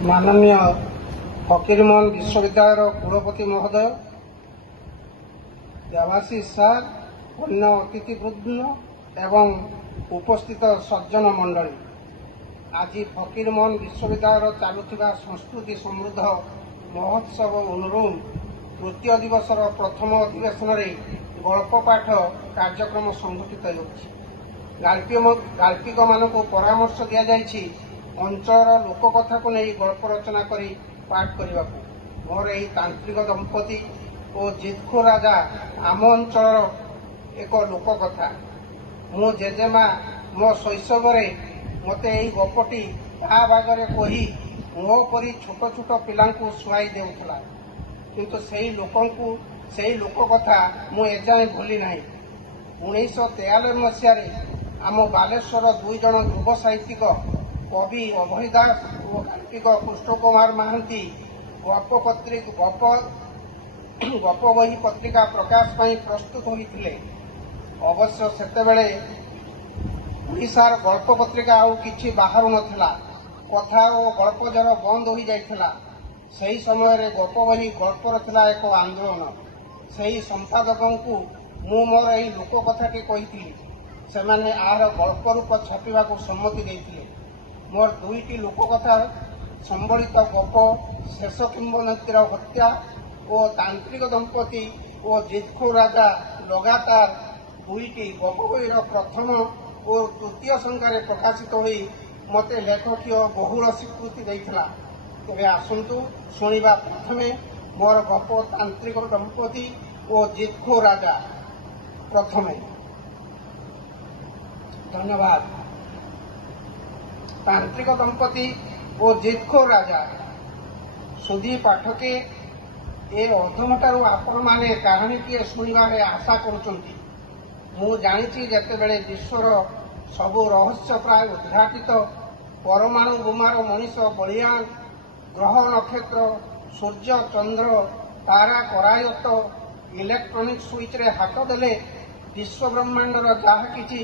माननीय फकीरमोहन विश्वविद्यालय कुलपति महोदय, देवाशीष सार, अन्य अतिथिवृंद एवं उपस्थित सज्जन मंडली, आज फकीरमोहन विश्वविद्यालय चलुवा संस्कृति समृद्ध महोत्सव अनुरूम तृतीय दिवसर प्रथम अधिवेशन गल्प पाठ कार्यक्रम संगठित गाल्पिक मानक परामर्श दि जाइछि अंचल लोककथा को नहीं गल्प रचना करी पाठ करने मोर यही तांत्रिक दंपति और जिदखो राजा आम अंचल एक लोककथा। मो जेजेमा मो शैशव मते यही गपटी ता भागरे कही मो परी छोट छोट पिला शुआई देउथला, किंतु सेही लोकंकु सेही लोककथा मु एजाए भूली नाही। 1943 मसीह आम बालेश्वर दुई जन युव साहित्यिक कवि अभय दास और गाल्पिक कृष्ण कुमार महांती गप बही पत्रिका प्रकाश पाई प्रस्तुत होते। अवश्य सेतेबेले ओडिशार गल्प पत्रिका आउ किछि बाहर नथिला, कथा और गल्प जर बंद हो जाइथिला। सही समय गप बही गल्पर थिला एक आंदोलन। सही संपादकंकु मु मोर एही लोककथाटी कहिथिली, सेमाने आर गल्प रूप छापिबा को सम्मति देइथिले। मोर दुईटी लोककथा संबलित गप शेष किंबदंतीर हत्या और तांत्रिक दंपति और जिदखो राजा लगातार दुईटी गप बहीर प्रथम और तृतीय संख्यार प्रकाशित हो मते लेखकीय बहुल स्वीकृति देइथिला। तेबे आसंतु शुणिबा प्रथमे मोर गप तांत्रिक दंपति और जिदखो राजा। प्रथमे धन्यवाद। तांत्रिक दंपति और जिदखो राजा सुधी पाठके ए अधमठारू आपण माने कहानीटी शुणिबारे आशा करुचंती। मु जानिछि जेतेबेले विश्वर सबु रहस्य प्राय उद्घाटित, परमाणु बोमार मनीष बलियान, ग्रह नक्षत्र, सूर्य चंद्र तारा करायत, इलेक्ट्रोनिक स्विच रे हाथ देले विश्व ब्रह्मांडर जहा किछि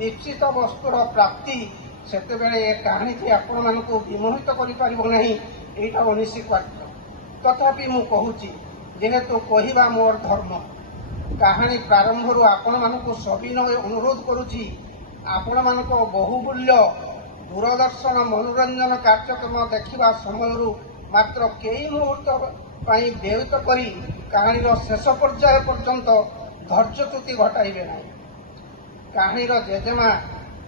इच्छित वस्तुर प्राप्ति, सेतेबेले ए कहानीटी आपण मानकु विमोहित करि पारिबो नाही, एटा अनिश्चित वाक्य। तथापि मु कहूछि जेहेतु कहिबा मोर धर्म, कहानी प्रारंभरू आपण मानकु सविनय अनुरोध करुछि आपण मानको बहुमूल्य दूरदर्शन मनोरंजन कार्यक्रम देखिबा समयरू मात्र केई मुहूर्त पाई व्यतीत करी कहानीर शेष पर्याय पर्यंत धैर्यच्युति घटाइबे नाही। कहानीर जेजेमा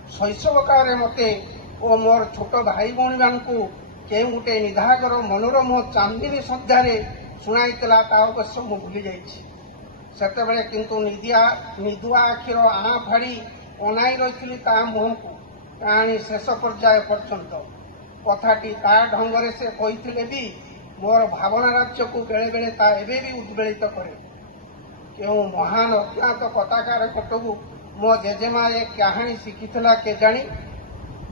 शैशव काल मते और मोर छोट भाई भौणी मानकु केउ गुटे निधागर मनोरम चांदिनी सन्ध्यारे शुणाइतला ता अवश्य मु भूली जाइछि। सेतेबेले किंतु निदुआ आखिर आँ फाड़ी अनाई रही ता मुहंकु कहानी शेष पर्याय पर्यंत। कथाटी ता ढंगरे से कहिथिले भी मोर भावना राज्य को बेले बेले ता एबे भी उद्वेलित करे। केउ महान अज्ञात कथाकार कटकु मो जेजेमा ए कहानी शिखिथिला केजाणी।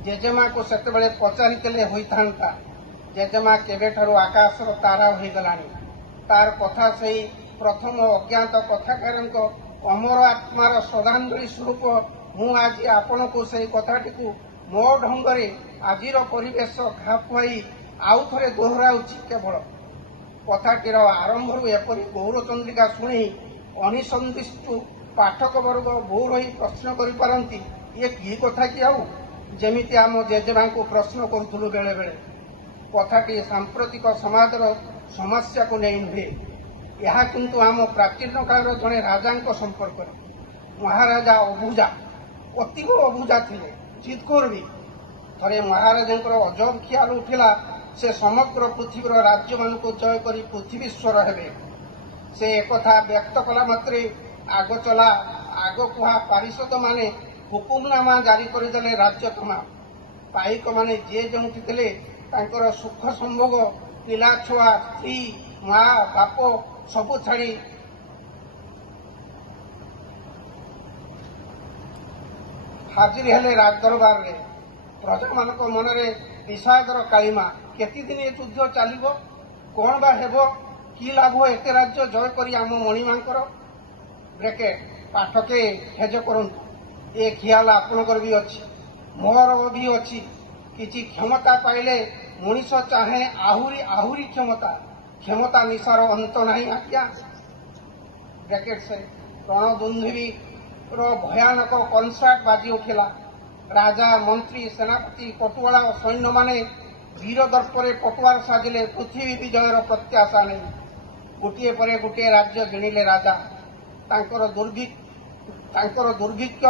जेजेमा को सेतेबेले पचारितेले होइथांता जेजेमा केबेठारू आकाशर तारा होइगलाणी। तार कथा सही प्रथम अज्ञात कथाकारंक अमर आत्मार श्रद्धांजलि स्वरूप मु आज आपण को सही कथाटी मो ढंगरे आजिर परिवेश खापुआई आउ थे दोहराउछि। केवल कथाटीर आरंभरू एपरी गौरचंद्रिका शुणी अनिसंदिष्टु पाठक वर्ग बोर होई प्रश्न करि पारंती, ये की कथा कि आउ जेमिति आम जेजेमा को प्रश्न करुथुलु बेले बेले। कथाटी सांप्रतिक समाजर समस्या को नहीं नुहे, यह किंतु आम प्राचीन काल जड़े राजा संपर्क। महाराजा अबुजा अतीव अबुजा थिले, जिदखोर भी। थरे महाराजा अजब ख्याल उठिला से समग्र पृथ्वीर राज्य मान को जय करी पृथ्वीश्वर हेबे। से एकथा व्यक्त कला मात्रे आग चला आग कुहा पारिषद माने हुकुमनामा जारी करदेले। राज्य थमा पाइक माने जे जोंथि थिले तांकर सुख संभोग पिला छुआ स्त्री माँ बाप सबु छाड़ी हाजिर हेले राजदरबार रे। प्रजा मानक मनरे विषादर कालिमा। केति दिन ए युद्ध चलिबो, कोन बा हेबो, की लाभ एते राज्य जय करी आम मणिमांकर। ब्रेकेट पाठके हेज करंतु ए ख्याल आपणकर भी अच्छी, मोर भी अच्छी। किछि क्षमता पाइले मनीष चाहे आहुरी आहुरी क्षमता क्षमता निशार अंत नहीं आज्ञा। ब्रैकेट से रणदुंदुभी भयानक कनसर्ट बाजी उठिला। राजा मंत्री सेनापति पटुआला और सैन्य माने वीर दर्परे पटुआर साजिले पृथ्वी विजयर प्रत्याशा नहीं। गोटे पर गोटे राज्य गिणिले राजा। तांकर दुर्भिक्ष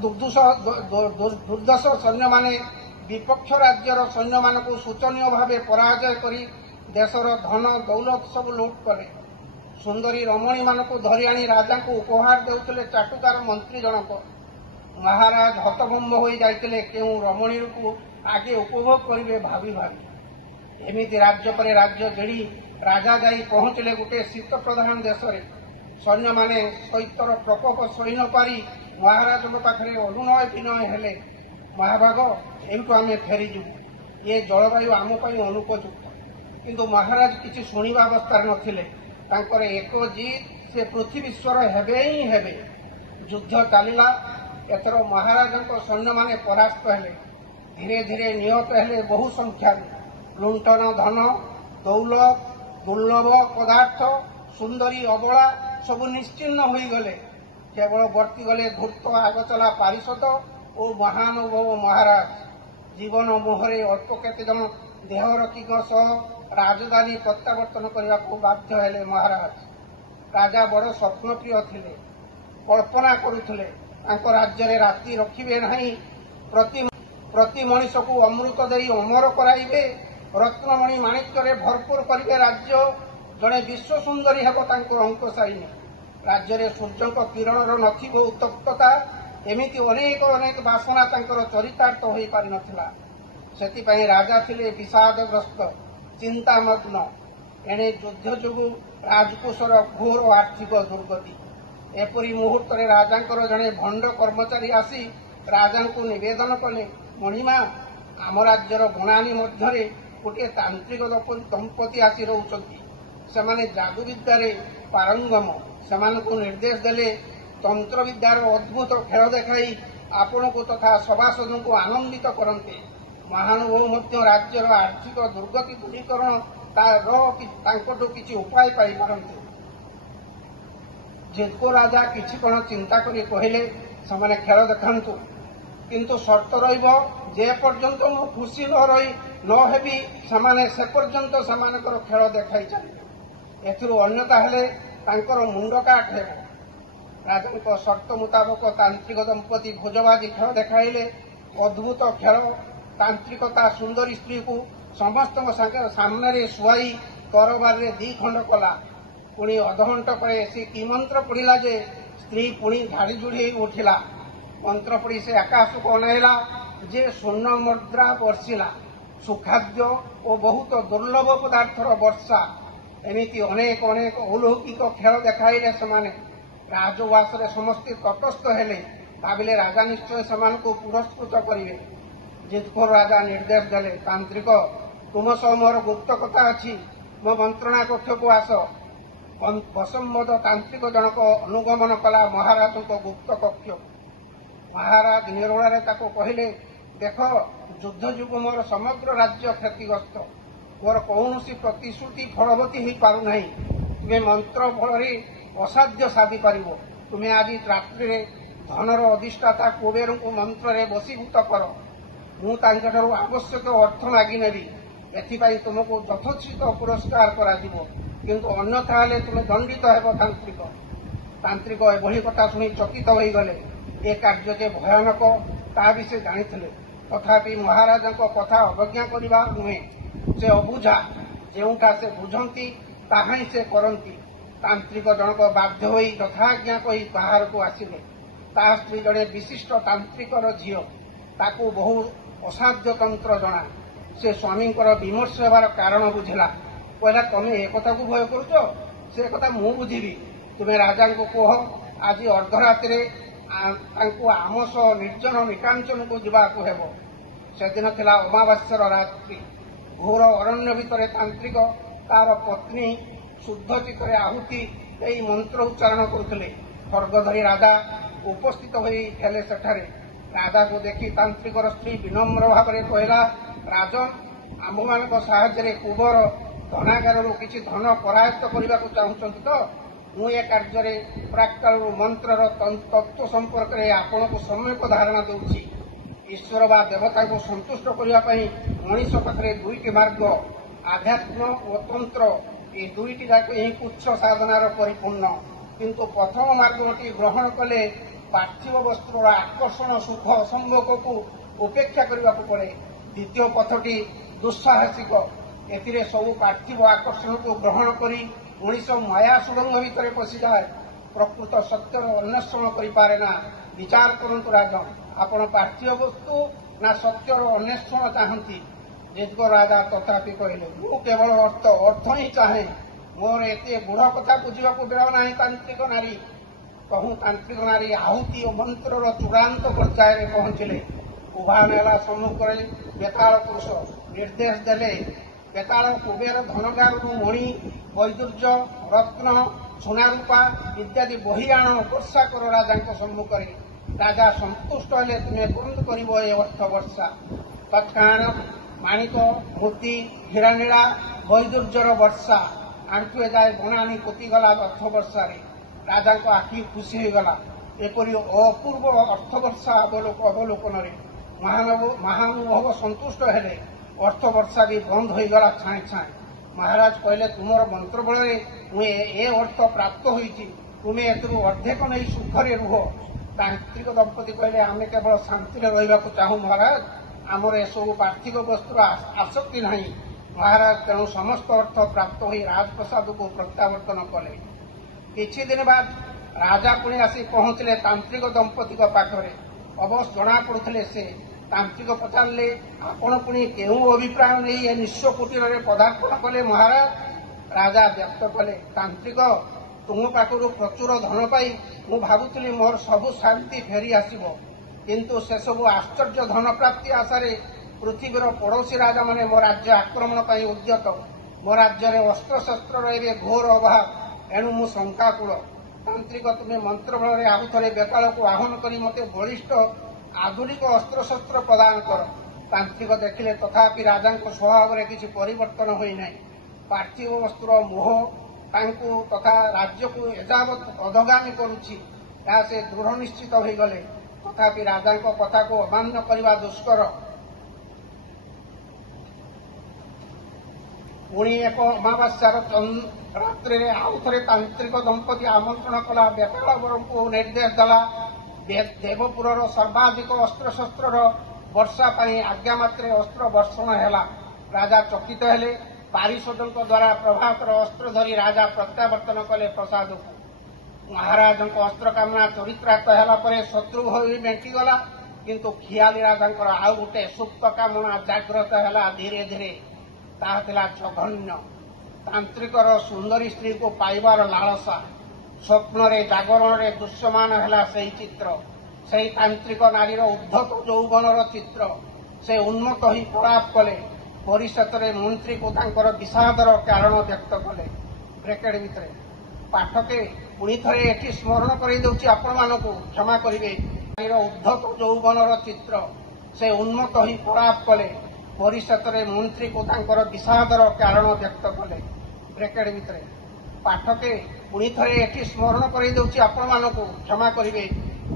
दुर्दश सैन्य माने विपक्ष राज्यर सैन्य मानक शोचनीय भाव पराजय करी देशर धन दौलत सब लुट कले। सुंदरी रमणी मानक धरी आनी राजा को उपहार देउतले चाटुकार मंत्री जनक। महाराज हतभम्ब हो जाइतिले केउ रमणी को आगे उपभोग करिवे भावी भावी। एमिति राज्य पर राज्य जेडी राजा जाई पहुंचले गोटे शीत प्रधान देश रे। सैन्य माने शैतर प्रकोप सही न पारी महाराज पाखे अनुनय विनय हेले, महाभाग एठू आम फेरीजु, ये जलवायु आम अनुपयुक्त। किंतु महाराज किसी शुणिबा अवस्था नथिले। तांकर एक जीत से पृथ्वीश्वर हेबे ही हेबे। युद्ध चलिला। एथर महाराज सैन्य माने परास्त हेले। धीरे धीरे निहत हेले बहु संख्या। लुंठन धन दौलत दुर्लभ पदार्थ सुंदरी अबला सबु निश्चिन्न हो गले। केवल वर्ती गले धूर्त आगचला पारिषद और महानुभव महाराज। जीवन मोहरे अल्प केते जन देह रक्षिक सह राजधानी प्रत्यावर्तन करने को बाध्य हेले महाराज। राजा बड़ स्वप्नप्रिय थिले। कल्पना करुथिले तांको राज्य रे राति रखिबे नहीं। प्रति मनीष को अमृत देई अमर कराइबे। रत्नमणि माणिक्य भरपूर करिवे राज्य। जड़े विश्व सुंदरी हेब तांको अंकशायिनी। राज्य रे सूर्य किरणर नथिबो उत्तप्तता। एमिति अनेक अनेक बासना तांकर चरितार्थ होई पारि नथिला। सेतिपई राजा थिले विषादग्रस्त चिंतामग्न। एणे युद्ध जोगु राजकोषर घोर आर्थिक दुर्गति। एपरी मुहूर्त रे राजांकर जड़े भंड कर्मचारी आसी राजा को निवेदन कले, मणिमा आम राज्यर बणानी मध्यरे गोटे तांत्रिक दंपति आसी रोचंती। सेमाने जादू विद्यारे पारंगम। सेमानकु निर्देश देले तंत्र विद्यार अद्भुत खेल देखाई आपण को तथा सभासदों को आनंदित करते। महानुभव मध्य राज्यर आर्थिक दुर्गति दूरीकरण तांकटू किछि उपाय पाई पारंते। जेको राजा किछि कोन चिंता करी कहले सेमाने खेल देखांतु, किंतु शर्त रहिबो जे पर्यंत मु खुशी न रही न हेबी सेमाने से पर्यंत सेमानकर खेल देखाई चलिबे। एथिरु अन्यथा हेले तांकर मुंड काट हेबो। राजा शर्त मुताबक तांत्रिक दंपति भोजबाजी खेल देखाइले। अद्भुत खेल तांत्रिकता सुंदरी स्त्री को समस्त सामने शुआई तरबार रे दी खंड कला। पुणी अधघंट पर सी की मंत्र पढ़िला जे स्त्री पुणी झाड़ी जुड़ी उठिला। मंत्र पढ़ी से आकाश को अनाइला जे स्वर्ण मुद्रा बर्षिला। सुखाद्य और बहुत दुर्लभ पदार्थर वर्षा। एमिति अनेक अनेक अलौकिक खेल देखाइले सेमाने। राजवास रे समस्ते तटस्थ हेले। भाविले राजा निश्चय सेमान को पुरस्कृत करिवे। जितखोर राजा निर्देश देले, तांत्रिक तुम सह मोर गुप्त कथा अछि, मो मंत्रणा कक्ष को आस। वसम्मद तांत्रिक जनक अनुगमन कला महाराज को गुप्त कक्ष। महाराज निरोड़ा ताको कहले, देख युद्ध जुग मोर समग्र राज्य क्षतिग्रस्त। मोर कौनसी प्रतिश्रुति फलवती हो पारु नहीं। तुम्हें मंत्र फल असाध्य साधि पार। तुम्हें आज रात्रि धनर अधिष्ठाता कुबेर को मंत्र रे बसीभूत कर। मु तांकठारु आवश्यक अर्थ मागी नेबी। एथिपाई तुमको यथोचित पुरस्कार करा दिबो, किंतु अन्यथा हेले तुम दंडित हेब। तांत्रिक एभली कथा शुणी चकित हो गले। ए कार्य जे भयानक ता भी से जानिथिले। तथापि महाराज कथा अवज्ञा करवा नुहे। से अबुझा जेउठा से बुझंती ताहा ही से करंती। तांत्रिक जनक बाध्य होई यथाज्ञा कही बाहर को आसिले। ता स्त्री जड़े विशिष्ट तांत्रिकर झील। ताकू बहु असाध्य तंत्र जना। से स्वामी विमर्श होबार कारण बुझिला। कहला तमे ए कथा को भय करुच, से कथा मु बुझिबी। तुमे राजा को कह आज अर्धरात्रि आम सह निर्जन निकांचन को जावाक हेब। से दिन थिला अमावास्यर रात्रि। घोर अरण्य भितर तांत्रिक तार पत्नी शुद्ध चित्तरे आहुति यही मंत्र उच्चारण करुले। खड्ग धरी राजा उपस्थित होते सेठारे। राजा को देखी तांत्रिकर स्त्री विनम्र भाव में कहला, राजन ଆମ୍ଭମାନଙ୍କ ସାହାଯ୍ୟରେ କୁବର ଧନାଗାରରୁ କିଛି ଧନ କରାୟତ୍ତ କରିବାକୁ ଚାହୁଁଛନ୍ତି ତ? ମୁଁ ଏ କାର୍ଯ୍ୟରେ ପ୍ରାକ୍କାଳରୁ ମନ୍ତ୍ରର ତତ୍ତ୍ୱ ସମ୍ପର୍କରେ ଆପଣଙ୍କୁ ସମ୍ୟକ ଧାରଣା ଦେଉଛି। ଈଶ୍ୱର ବା ଦେବତାଙ୍କୁ ସନ୍ତୁଷ୍ଟ କରିବା ପାଇଁ ମଣିଷ ପାଖରେ ଦୁଇଟି ମାର୍ଗ, ଆଧ୍ୟାତ୍ମ ଓ ତନ୍ତ୍ର। ଏ ଦୁଇଟି ଯାକ ହିଁ ତୁଚ୍ଛ ସାଧନାର ପରିପୂର୍ଣ୍ଣ। କିନ୍ତୁ ପ୍ରଥମ ମାର୍ଗଟି ଗ୍ରହଣ କଲେ ପାର୍ଥିବ ବସ୍ତୁର ଆକର୍ଷଣ ସୁଖ ସମ୍ଭୋଗକୁ ଉପେକ୍ଷା କରିବାକୁ ପଡ଼େ। ଦ୍ୱିତୀୟ ପଥଟି ଦୁଃସାହସିକ। ଏଥିରେ ସବୁ ପାର୍ଥିବ ଆକର୍ଷଣକୁ ଗ୍ରହଣ କରି ମଣିଷ ମାୟା ସୁଡ଼ଙ୍ଗ ଭିତରେ ପଶିଯାଏ, ପ୍ରକୃତ ସତ୍ୟର ଅନ୍ୱେଷଣ କରିପାରେ ନା। ବିଚାର କରନ୍ତୁ ରାଜନ, ଆପଣ ପାର୍ଥିବ ବସ୍ତୁ ନା ସତ୍ୟର ଅନ୍ୱେଷଣ ଚାହାନ୍ତି? ଯୁଗ ରାଜା ତଥାପି କହିଲେ, ମୁଁ କେବଳ ଅର୍ଥ ହିଁ ଚାହେଁ। ମୋର ଏତେ ଗୁଢ଼ କଥା ବୁଝିବାକୁ ବେଳ ନାହିଁ ତାନ୍ତ୍ରିକ ନାରୀ। କହୁଁ ତାନ୍ତ୍ରିକ ନାରୀ ଆହୁତି ଓ ମନ୍ତ୍ରର ଚୂଡ଼ାନ୍ତ ପର୍ଯ୍ୟାୟରେ ପହଞ୍ଚିଲେ। ଉଭାନ ହେଲା ସମ୍ମୁଖରେ ବେତାଳ ପୁରୁଷ। ନିର୍ଦ୍ଦେଶ ଦେଲେ, ବେତାଳ କୁବେର ଧନଗାରରୁ ମଣି, ବୈଦୁର୍ଯ୍ୟ, ରତ୍ନ, ସୁନାରୂପା ଇତ୍ୟାଦି ବହି ଆଣ, ବର୍ଷା କର ରାଜାଙ୍କ ସମ୍ମୁଖରେ। ରାଜା ସନ୍ତୁଷ୍ଟ ହେଲେ, ତୁମେ ବନ୍ଦ କରିବ ଏ ଅର୍ଥ ବର୍ଷା। ତତ୍କ୍ଷଣାତ୍ ମାଣିକ, ମୋତି, ହୀରାନୀଳା, ବୈଦୁର୍ଯ୍ୟର ବର୍ଷା ଆଣ୍ଠୁଏ ଯାଏ ବନାନୀ ପୋତିଗଲା ଅର୍ଥ ବର୍ଷାରେ। ରାଜାଙ୍କ ଆଖି ଖୁସି ହୋଇଗଲା ଏପରି ଅପୂର୍ବ ଅର୍ଥବର୍ଷା ଅବଲୋକନରେ। ମହାନୁଭବ ସନ୍ତୁଷ୍ଟ ହେଲେ। ଅର୍ଥବର୍ଷା ବି ବନ୍ଦ ହୋଇଗଲା ଛାଏଁ ଛାଏଁ। ମହାରାଜ କହିଲେ, ତୁମର ମନ୍ତ୍ର ବଳରେ ମୁଁ ଏ ଅର୍ଥ ପ୍ରାପ୍ତ ହୋଇଛି। ତୁମେ ଏଥିରୁ ଅର୍ଦ୍ଧେକ ନେଇ ସୁଖରେ ରୁହ। ତାନ୍ତ୍ରିକ ଦମ୍ପତି କହିଲେ, ଆମେ କେବଳ ଶାନ୍ତିରେ ରହିବାକୁ ଚାହୁଁ ମହାରାଜ। ଆମର ଏସବୁ ପାର୍ଥିବ ବସ୍ତୁର ଆସକ୍ତି ନାହିଁ। ମହାରାଜ ତେଣୁ ସମସ୍ତ ଅର୍ଥ ପ୍ରାପ୍ତ ହୋଇ ରାଜପ୍ରସାଦକୁ ପ୍ରତ୍ୟାବର୍ତ୍ତନ କଲେ। କିଛି ଦିନ ବାଦ ରାଜା ପୁଣି ଆସି ପହଞ୍ଚିଲେ ତାନ୍ତ୍ରିକ ଦମ୍ପତିଙ୍କ ପାଖରେ। ଅବଶ୍ୟ ଜଣାପଡ଼ୁଥିଲେ ସେ। ତାନ୍ତ୍ରିକ ପଚାରିଲେ, ଆପଣ ପୁଣି କେଉଁ ଅଭିପ୍ରାୟ ନେଇ ଏ ନିଃସ୍ୱ କୁଟୀରରେ ପଦାର୍ପଣ କଲେ ମହାରାଜ? ରାଜା ବ୍ୟକ୍ତ କଲେ, ତାନ୍ତ୍ରିକ, ତୁମ ପାଖରୁ ପ୍ରଚୁର ଧନ ପାଇ ମୁଁ ଭାବୁଥିଲି ମୋର ସବୁ ଶାନ୍ତି ଫେରି ଆସିବ। କିନ୍ତୁ ସେସବୁ ଆଶ୍ଚର୍ଯ୍ୟ ଧନ ପ୍ରାପ୍ତି ଆଶାରେ ପୃଥିବୀର ପଡ଼ୋଶୀ ରାଜାମାନେ ମୋ ରାଜ୍ୟ ଆକ୍ରମଣ ପାଇଁ ଉଦ୍ୟତ। ମୋ ରାଜ୍ୟରେ ଅସ୍ତ୍ରଶସ୍ତ୍ରର ଏବେ ଘୋର ଅଭାବ। ଏଣୁ ମୁଁ ଶଙ୍କାକୁଳ। ତାନ୍ତ୍ରିକ, ତୁମେ ମନ୍ତ୍ର ବଳରେ ଆଉ ଥରେ ବେତାଳକୁ ଆହ୍ୱାନ କରି ମୋତେ ବଳିଷ୍ଠ ଆଧୁନିକ ଅସ୍ତ୍ରଶସ୍ତ୍ର ପ୍ରଦାନ କର। ତାନ୍ତ୍ରିକ ଦେଖିଲେ ତଥାପି ରାଜାଙ୍କ ସ୍ୱଭାବରେ କିଛି ପରିବର୍ତ୍ତନ ହୋଇନାହିଁ। ପାର୍ଥିବ ବସ୍ତୁର ମୋହ ତାଙ୍କୁ ତଥା ରାଜ୍ୟକୁ ଏଯାବତ୍ ଅଧଗାମୀ କରୁଛି, ଏହା ସେ ଦୃଢ଼ ନିଶ୍ଚିତ ହୋଇଗଲେ। ତଥାପି ରାଜାଙ୍କ କଥାକୁ ଅମାନ୍ୟ କରିବା ଦୁଷ୍କର। ପୁଣି ଏକ ଅମାବାସ୍ୟାର ରାତ୍ରିରେ ଆଉ ଥରେ ତାନ୍ତ୍ରିକ ଦମ୍ପତି ଆମନ୍ତ୍ରଣ କଲା ବେତାଳବରଙ୍କୁ ନିର୍ଦ୍ଦେଶ ଦେଲା, ଦେବପୁରର ସର୍ବାଧିକ ଅସ୍ତ୍ରଶସ୍ତ୍ରର ବର୍ଷା ପାଇଁ ଆଜ୍ଞା ମାତ୍ରେ ଅସ୍ତ୍ର ବର୍ଷଣ ହେଲା। ରାଜା ଚକିତ ହେଲେ। ପାରିଷଦଙ୍କ ଦ୍ୱାରା ପ୍ରଭାତର ଅସ୍ତ୍ର ଧରି ରାଜା ପ୍ରତ୍ୟାବର୍ତ୍ତନ କଲେ ପ୍ରାସାଦକୁ। ମହାରାଜଙ୍କ ଅସ୍ତ୍ର କାମନା ଚରିତ୍ରାର୍ଥ ହେଲା ପରେ ଶତ୍ରୁ ହୋଇ ମେଣ୍ଟିଗଲା। କିନ୍ତୁ ଖିଆଲି ରାଜାଙ୍କର ଆଉ ଗୋଟିଏ ସୁପ୍ତ କାମନା ଜାଗ୍ରତ ହେଲା ଧୀରେ ଧୀରେ। ତାହା ଥିଲା ଜଘନ୍ୟ। ତାନ୍ତ୍ରିକର ସୁନ୍ଦରୀ ସ୍ତ୍ରୀକୁ ପାଇବାର ଲାଳସା। ସ୍ୱପ୍ନରେ ଜାଗରଣରେ ଦୃଶ୍ୟମାନ ହେଲା ସେହି ଚିତ୍ର। ସେହି ତାନ୍ତ୍ରିକ ନାରୀର ଉଦ୍ଧତ ଯୌବନର ଚିତ୍ର। ସେ ଉନ୍ମତ୍ତ ହୋଇ ପ୍ରଳାପ କଲେ। ପରିଷଦରେ ମନ୍ତ୍ରୀକୁ ତାଙ୍କର ବିଷାଦର କାରଣ ବ୍ୟକ୍ତ କଲେ। ବ୍ରେକେଟ୍ ଭିତରେ ପାଠକେ ପୁଣି ଥରେ ଏଠି ସ୍ମରଣ କରିଦେଉଛି ଆପଣମାନଙ୍କୁ, କ୍ଷମା କରିବେ। ନାରୀର ଉଦ୍ଧତ ଯୌବନର ଚିତ୍ର। ସେ ଉନ୍ମତ୍ତ ହୋଇ ପ୍ରଳାପ କଲେ। ପରିଷଦରେ ମନ୍ତ୍ରୀକୁ ତାଙ୍କର ବିଷାଦର କାରଣ ବ୍ୟକ୍ତ କଲେ। ବ୍ରେକେଟ୍ ଭିତରେ ପାଠକେ ପୁଣି ଥରେ ଏଠି ସ୍ମରଣ କରିଦେଉଛି ଆପଣମାନଙ୍କୁ, କ୍ଷମା କରିବେ।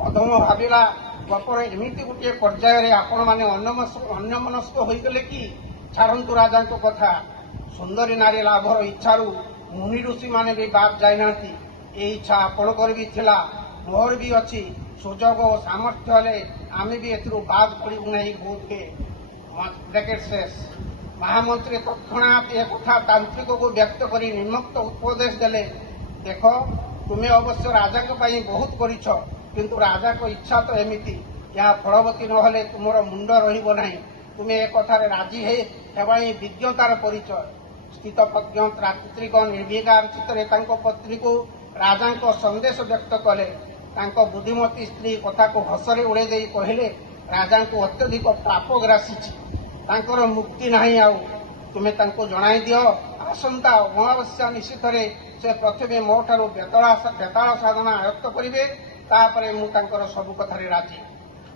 ଅଧମ ଭାବିଲା ଗପର ଏମିତି ଗୋଟିଏ ପର୍ଯ୍ୟାୟରେ ଆପଣମାନେ ଅନ୍ୟମନସ୍କ ହୋଇଗଲେ କି? ଛାଡ଼ନ୍ତୁ ରାଜାଙ୍କ କଥା। ସୁନ୍ଦରୀ ନାରୀ ଲାଭର ଇଚ୍ଛାରୁ ମୁନି ଋଷିମାନେ ବି ବାଦ ଯାଇନାହାନ୍ତି। ଏ ଇଚ୍ଛା ଆପଣଙ୍କର ବି ଥିଲା, ମୋର ବି ଅଛି। ସୁଯୋଗ ଓ ସାମର୍ଥ୍ୟ ହେଲେ ଆମେ ବି ଏଥିରୁ ବାଦ ପଡ଼ିବୁ ନାହିଁ ବୋଧହୁଏ। ବ୍ରେକେଟ୍ ଶେଷ। ମହାମନ୍ତ୍ରୀ ତତ୍କ୍ଷଣାତ୍ ଏ କଥା ତାନ୍ତ୍ରିକକୁ ବ୍ୟକ୍ତ କରି ନିମ୍ନୋକ୍ତ ଉପଦେଶ ଦେଲେ, ଦେଖ, ତୁମେ ଅବଶ୍ୟ ରାଜାଙ୍କ ପାଇଁ ବହୁତ କରିଛ, କିନ୍ତୁ ରାଜାଙ୍କ ଇଚ୍ଛା ତ ଏମିତି। ଏହା ଫଳବତୀ ନ ହେଲେ ତୁମର ମୁଣ୍ଡ ରହିବ ନାହିଁ। ତୁମେ ଏ କଥାରେ ରାଜି ହେବା ହିଁ ବିଜ୍ଞତାର ପରିଚୟ। ସ୍ଥିତପ୍ରଜ୍ଞ ତାନ୍ତ୍ରିକ ନିର୍ବିକାର ଚିତ୍ତରେ ତାଙ୍କ ପତ୍ନୀକୁ ରାଜାଙ୍କ ସନ୍ଦେଶ ବ୍ୟକ୍ତ କଲେ। ତାଙ୍କ ବୁଦ୍ଧିମତୀ ସ୍ତ୍ରୀ କଥାକୁ ହସରେ ଉଡ଼େଇ ଦେଇ କହିଲେ, ରାଜାଙ୍କୁ ଅତ୍ୟଧିକ ପାପ ଗ୍ରାସିଛି। ତାଙ୍କର ମୁକ୍ତି ନାହିଁ ଆଉ। ତୁମେ ତାଙ୍କୁ ଜଣାଇ ଦିଅ, ଆସନ୍ତା ଅମାବାସ୍ୟା ନିଶୀଥରେ ସେ ପ୍ରଥମେ ମୋଠାରୁ ବେତାଳ ସାଧନା ଆୟତ୍ତ କରିବେ। ତାପରେ ମୁଁ ତାଙ୍କର ସବୁ କଥାରେ ରାଜି।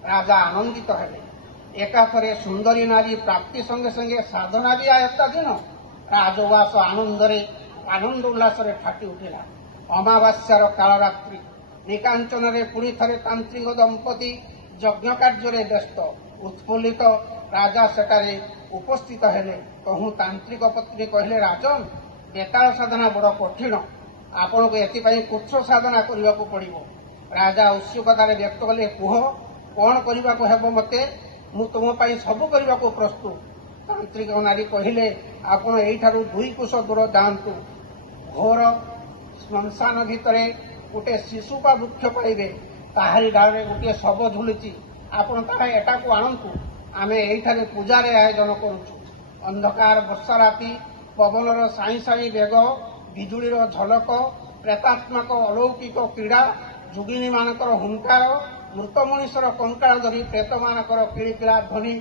ରାଜା ଆନନ୍ଦିତ ହେଲେ। ଏକାଥରେ ସୁନ୍ଦରୀ ନାରୀ ପ୍ରାପ୍ତି ସଙ୍ଗେ ସଙ୍ଗେ ସାଧନା ବି ଆୟତ୍ତାଧୀନ। ରାଜଉଆସ ଆନନ୍ଦ ଉଲ୍ଲାସରେ ଫାଟି ଉଠିଲା। ଅମାବାସ୍ୟାର କାଳରାତ୍ରି ନିକାଞ୍ଚନରେ ପୁଣି ଥରେ ତାନ୍ତ୍ରିକ ଦମ୍ପତି ଯଜ୍ଞ କାର୍ଯ୍ୟରେ ବ୍ୟସ୍ତ। ଉତ୍ଫୁଲ୍ଲିତ ରାଜା ସେଠାରେ ଉପସ୍ଥିତ ହେଲେ। ତହୁଁ ତାନ୍ତ୍ରିକ ପତ୍ନୀ କହିଲେ, ରାଜନ୍, ବେତାଳ ସାଧନା ବଡ଼ କଠିନ। ଆପଣଙ୍କୁ ଏଥିପାଇଁ କୁଚ୍ଛ ସାଧନା କରିବାକୁ ପଡ଼ିବ। ରାଜା ଉତ୍ସୁକତାରେ ବ୍ୟକ୍ତ କଲେ, କୁହ, କ'ଣ କରିବାକୁ ହେବ ମୋତେ? ମୁଁ ତୁମ ପାଇଁ ସବୁ କରିବାକୁ ପ୍ରସ୍ତୁତ। ତାନ୍ତ୍ରିକ ନାରୀ କହିଲେ, ଆପଣ ଏଇଠାରୁ 2 କୋଶ ଦୂର ଯାଆନ୍ତୁ। ଘୋର ଶ୍ମଶାନ ଭିତରେ ଗୋଟିଏ ଶିଶୁପା ବୃକ୍ଷ ପାଇବେ। ତାହାରି ଡାଳରେ ଗୋଟିଏ ଶବ ଝୁଲୁଛି। ଆପଣ ତାହା ଏଟାକୁ ଆଣନ୍ତୁ। ଆମେ ଏଇଠାରେ ପୂଜାର ଆୟୋଜନ କରୁଛୁ। ଅନ୍ଧକାର ବର୍ଷା ରାତି, ପବନର ସାଇଁ ସାଇଁ ବେଗ, ବିଜୁଳିର ଝଲକ, ପ୍ରେତାତ୍ମକ ଅଲୌକିକ କ୍ରୀଡ଼ା, ଯୁଗିନୀମାନଙ୍କର ହୁଙ୍କାର, ମୃତ ମଣିଷର କଙ୍କାଳ ଧରି ପ୍ରେତମାନଙ୍କର କିଳିକିଳା ଧ୍ୱନି।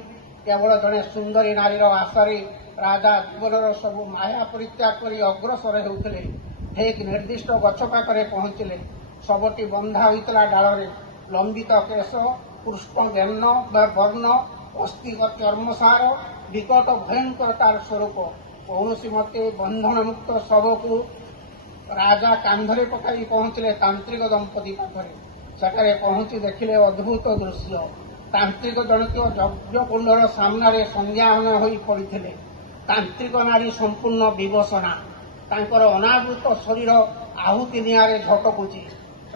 କେବଳ ଜଣେ ସୁନ୍ଦରୀ ନାରୀର ଆଶାରେ ରାଜା ଜୀବନର ସବୁ ମାୟା ପରିତ୍ୟାଗ କରି ଅଗ୍ରସର ହେଉଥିଲେ। ଠିକ୍ ନିର୍ଦ୍ଦିଷ୍ଟ ଗଛ ପାଖରେ ପହଞ୍ଚିଲେ। ଶବଟି ବନ୍ଧା ହୋଇଥିଲା ଡାଳରେ। ଲମ୍ବିତ କେଶ, କୃଷ୍ଣ ବର୍ଣ୍ଣ, ଅସ୍ଥିକ ଚର୍ମସାର, ବିକଟ ଭୟଙ୍କର ତାର ସ୍ୱରୂପ। କୌଣସି ମତେ ବନ୍ଧନମୁକ୍ତ ଶବକୁ ରାଜା କାନ୍ଧରେ ପକାଇ ପହଞ୍ଚିଲେ ତାନ୍ତ୍ରିକ ଦମ୍ପତି ପାଖରେ। ସେଠାରେ ପହଞ୍ଚି ଦେଖିଲେ ଅଦ୍ଭୁତ ଦୃଶ୍ୟ। ତାନ୍ତ୍ରିକ ଜଣକ ଯଜ୍ଞକୁଣ୍ଡର ସାମ୍ନାରେ ସଂଜ୍ଞାହୀନ ହୋଇ ପଡ଼ିଥିଲେ। ତାନ୍ତ୍ରିକ ନାରୀ ସମ୍ପୂର୍ଣ୍ଣ ବିବସନା। ତାଙ୍କର ଅନାବୃତ ଶରୀର ଆହୁତି ନିଆଁରେ ଝଟକୁଛି।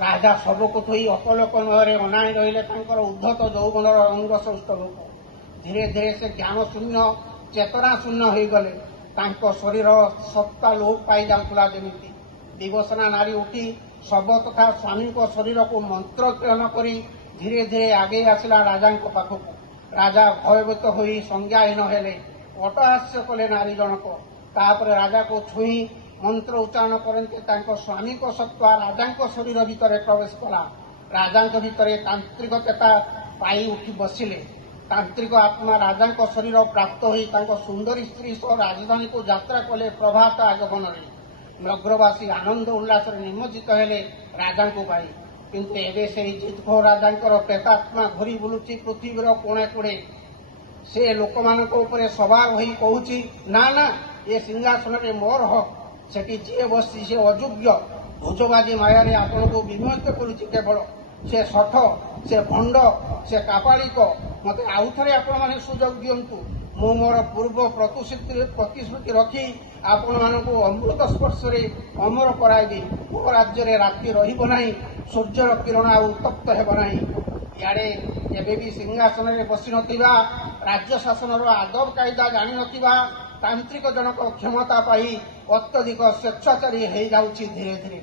ରାଜା ଶବକୁ ଥୋଇ ଅପଲୋକ ମୁହଁରେ ଅନାଇ ରହିଲେ ତାଙ୍କର ଉଦ୍ଧତ ଯୌବନର ଅଙ୍ଗସୌଷ୍ଠବକୁ। ଧୀରେ ଧୀରେ ସେ ଜ୍ଞାନଶୂନ୍ୟ, ଚେତନାଶୂନ୍ୟ ହୋଇଗଲେ। ତାଙ୍କ ଶରୀର ସତ୍ତା ଲୋପ ପାଇଯାଉଥିଲା ଯେମିତି। ବିବସନା ନାରୀ ଉଠି ଶବ ତଥା ସ୍ୱାମୀଙ୍କ ଶରୀରକୁ ମନ୍ତ୍ରକ୍ରିୟନ କରି ଧୀରେ ଧୀରେ ଆଗେଇ ଆସିଲା ରାଜାଙ୍କ ପାଖକୁ। ରାଜା ଭୟଭୀତ ହୋଇ ସଂଜ୍ଞାହୀନ ହେଲେ। ଅଟହାସ୍ୟ କଲେ ନାରୀ ଜଣକ। ତାପରେ ରାଜାକୁ ଛୁଇଁ ମନ୍ତ୍ର ଉଚ୍ଚାରଣ କରନ୍ତି ତାଙ୍କ ସ୍ୱାମୀଙ୍କ ସତ୍ତ୍ୱା ରାଜାଙ୍କ ଶରୀର ଭିତରେ ପ୍ରବେଶ କଲା। ରାଜାଙ୍କ ଭିତରେ ତାନ୍ତ୍ରିକ ଚେତା ପାଇ ଉଠି ବସିଲେ। ତାନ୍ତ୍ରିକ ଆତ୍ମା ରାଜାଙ୍କ ଶରୀର ପ୍ରାପ୍ତ ହୋଇ ତାଙ୍କ ସୁନ୍ଦରୀ ସ୍ତ୍ରୀ ସହ ରାଜଧାନୀକୁ ଯାତ୍ରା କଲେ ପ୍ରଭାତ ଆଗମନରେ। ନଗରବାସୀ ଆନନ୍ଦ ଉଲ୍ଲାସରେ ନିମଜ୍ଜିତ ହେଲେ ରାଜାଙ୍କୁ ପାଇ। କିନ୍ତୁ ଏବେ ସେହି ଜିଦଖୋର ରାଜାଙ୍କର ପ୍ରେତାତ୍ମା ଘୁରି ବୁଲୁଛି ପୃଥିବୀର କୋଣେ କୋଣେ। ସେ ଲୋକମାନଙ୍କ ଉପରେ ସବାର ହୋଇ କହୁଛି, ନା ନା, ଏ ସିଂହାସନରେ ମୋର ହକ୍। ସେଠି ଯିଏ ବସିଛି ସେ ଅଯୋଗ୍ୟ। ଭୁଜବାଜି ମାୟାରେ ଆପଣଙ୍କୁ ବିମୋହିତ କରୁଛି କେବଳ। ସେ ଶଠ, ସେ ଭଣ୍ଡ, ସେ କାପାଳିକ। ମୋତେ ଆଉଥରେ ଆପଣମାନେ ସୁଯୋଗ ଦିଅନ୍ତୁ। ମୁଁ ମୋର ପୂର୍ବ ପ୍ରତିଶ୍ରୁତି ରଖି ଆପଣମାନଙ୍କୁ ଅମୃତ ସ୍ପର୍ଶରେ ଅମର କରାଇବି। ମୋ ରାଜ୍ୟରେ ରାତି ରହିବ ନାହିଁ, ସୂର୍ଯ୍ୟର କିରଣ ଆଉ ଉତ୍ତପ୍ତ ହେବ ନାହିଁ। ଇଆଡ଼େ ଏବେ ବି ସିଂହାସନରେ ବସିନଥିବା, ରାଜ୍ୟ ଶାସନର ଆଦବ କାଇଦା ଜାଣିନଥିବା ତାନ୍ତ୍ରିକ ଜଣକ କ୍ଷମତା ପାଇ ଅତ୍ୟଧିକ ସ୍ୱେଚ୍ଛାଚାରୀ ହୋଇଯାଉଛି ଧୀରେ ଧୀରେ।